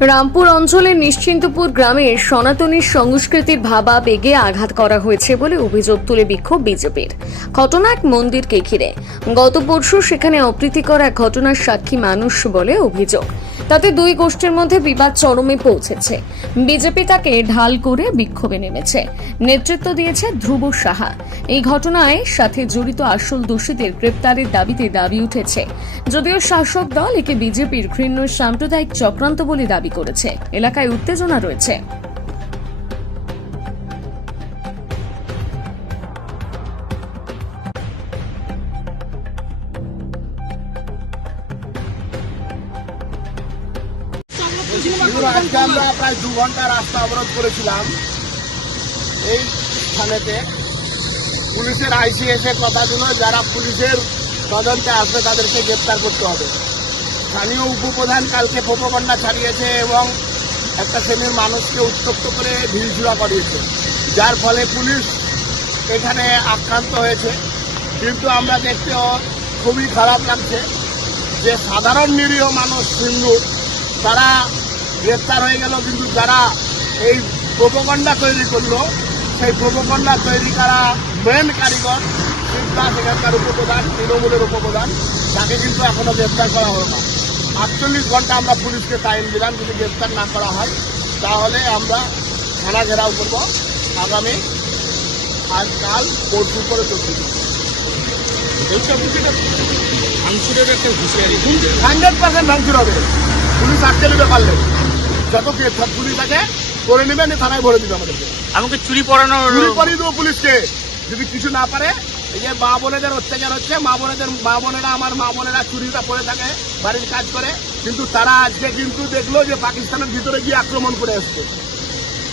রামপুর অঞ্চলের নিশ্চিন্তপুর গ্রামের সনাতনী সংস্কৃতির ভাবা বেগে আঘাত করা হয়েছে বলে অভিযোগ তুলে বিক্ষোভ বিজেপির। ঘটনা এক মন্দিরকে ঘিরে। গত পরশু সেখানে অপ্রীতিকর এক ঘটনার সাক্ষী মানুষ বলে অভিযোগ। তাতে দুই গোষ্ঠীর মধ্যে বিবাদ চরমে পৌঁছেছে। বিজেপি তাকে ঢাল করে বিক্ষোভে নেমেছে। নেতৃত্ব দিয়েছে ধ্রুব সাহা। এই ঘটনায় সাথে জড়িত আসল দোষীদের গ্রেপ্তারের দাবিতে দাবি উঠেছে। যদিও শাসক দল একে বিজেপির ঘৃণ্য সাম্প্রদায়িক চক্রান্ত বলে দাবি করেছে। এলাকায় উত্তেজনা রয়েছে। আজকে আমরা প্রায় দু ঘণ্টা রাস্তা অবরোধ করেছিলাম। এই স্থানেতে। পুলিশের আইসি এসে কথা দিল যারা পুলিশের তদন্তে আসবে, তাদেরকে গ্রেপ্তার করতে হবে। স্থানীয় উপপ্রধান কালকে প্রোপকন্যা ছাড়িয়েছে এবং একটা শ্রেণির মানুষকে উত্তপ্ত করে ভিড়জুড়া করিয়েছে। যার ফলে পুলিশ এখানে আক্রান্ত হয়েছে। কিন্তু আমরা দেখতেও খুবই খারাপ লাগছে যে সাধারণ নিরীহ মানুষ হিন্দু তারা গ্রেপ্তার হয়ে গেল। কিন্তু যারা এই প্রোপকন্ডা তৈরি করল, সেই প্রোপকন্ডা তৈরি করা মেন কারিগর সেখানকার উপপ্রধান, তৃণমূলের উপপ্রধান। তাকে কিন্তু এখনও গ্রেপ্তার করা হলো না। আটচল্লিশ ঘণ্টা আমরা পুলিশকে টাইম দিলাম যদি গ্রেপ্তার না করা হয় তাহলে আমরা থানা ঘেরাও করব। আগামী আজ কাল পরশু করে চলছে। এইসব বিষয়টা ভাঙচুরের একটা হুঁশিয়ারি। হান্ড্রেড পার্সেন্ট ভাঙচুর হবে। পুলিশ আটকে নেবে পারলে। যত সব পুলিশ আছে করে নেবে থানায় ভরে দিবে আমাদেরকে। আমাকে চুরি পড়ানো চুরি করিয়ে দেবো পুলিশকে। যদি কিছু না পারে এই যে মা বোনেদের অত্যাচার হচ্ছে, মা বোনেদের, মা বোনেরা আমার মা বোনেরা চুরিটা পড়ে থাকে, বাড়ির কাজ করে। কিন্তু তারা আজকে কিন্তু দেখল যে পাকিস্তানের ভিতরে গিয়ে আক্রমণ করে এসছে।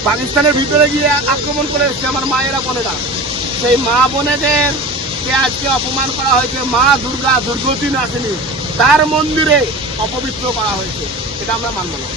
পাকিস্তানের ভিতরে গিয়ে আক্রমণ করে এসছে আমার মায়েরা বোনেরা। সেই মা বোনেদের কে আজকে অপমান করা হয়েছে, মা দুর্গা দুর্গতি নাসিনী তার মন্দিরে অপবিত্র করা হয়েছে। এটা আমরা মানব না।